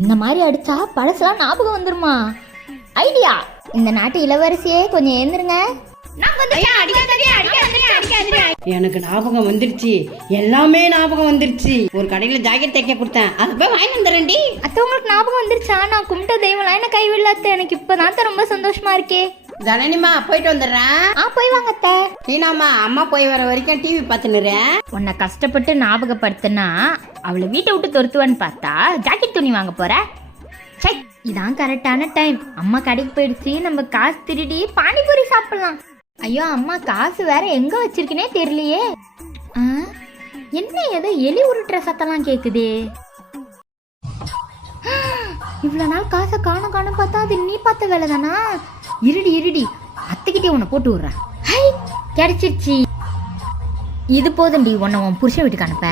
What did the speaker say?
இந்த மாதிரி அடிச்சா பழசெல்லாம் ஞாபகம் வந்துருமா? ஐடியா! இந்த நாட்டு இளவரசியே கொஞ்சம் ஏந்துருங்க. எனக்கு ஞாபகம் வந்துருச்சு, எல்லாமே ஞாபகம் வந்துருச்சு. ஒரு கடையில ஜாக்கெட் தைக்க கொடுத்தேன், அதை போய் வாங்கி வந்துடுறேன்டி. அத்த உங்களுக்கு ஞாபகம் வந்துருச்சா? நான் கும்பிட்ட தெய்வம்லாம் என்ன கைவிடலாத்த. எனக்கு இப்பதான் ரொம்ப சந்தோஷமா இருக்கே. ஜனனிமா போயிட்டு வந்துடுறேன். போய் வாங்க அத்தை. நீனாமா அம்மா போய் வர வரைக்கும் டிவி பார்த்துனுறேன். உன்னை கஷ்டப்பட்டு ஞாபகப்படுத்தினா அவளை வீட்டை விட்டு துரத்துவான்னு பார்த்தா ஜாக்கெட் துணி வாங்க போற. சை, இதான் கரெக்டான டைம். அம்மா கடைக்கு போயிடுச்சு, நம்ம காசு திருடி பானிபூரி சாப்பிடலாம். ஐயோ அம்மா, காசு வேற எங்க வச்சிருக்கனே தெரியலையே. என்ன ஏதோ எலி உருட்டுற சத்தம்லாம் கேக்குதே. இவ்வளவு நாள் காசை காணும் பார்த்தா அது நீ பார்த்த வேலை தானா? இருடி அத்தைக்கிட்டே உன்னை போட்டு விடுறேன். ஹை, கிடைச்சிருச்சு. இது போதுண்டி, உன்னை உன் புருஷன் வீட்டுக்கு அனுப்ப.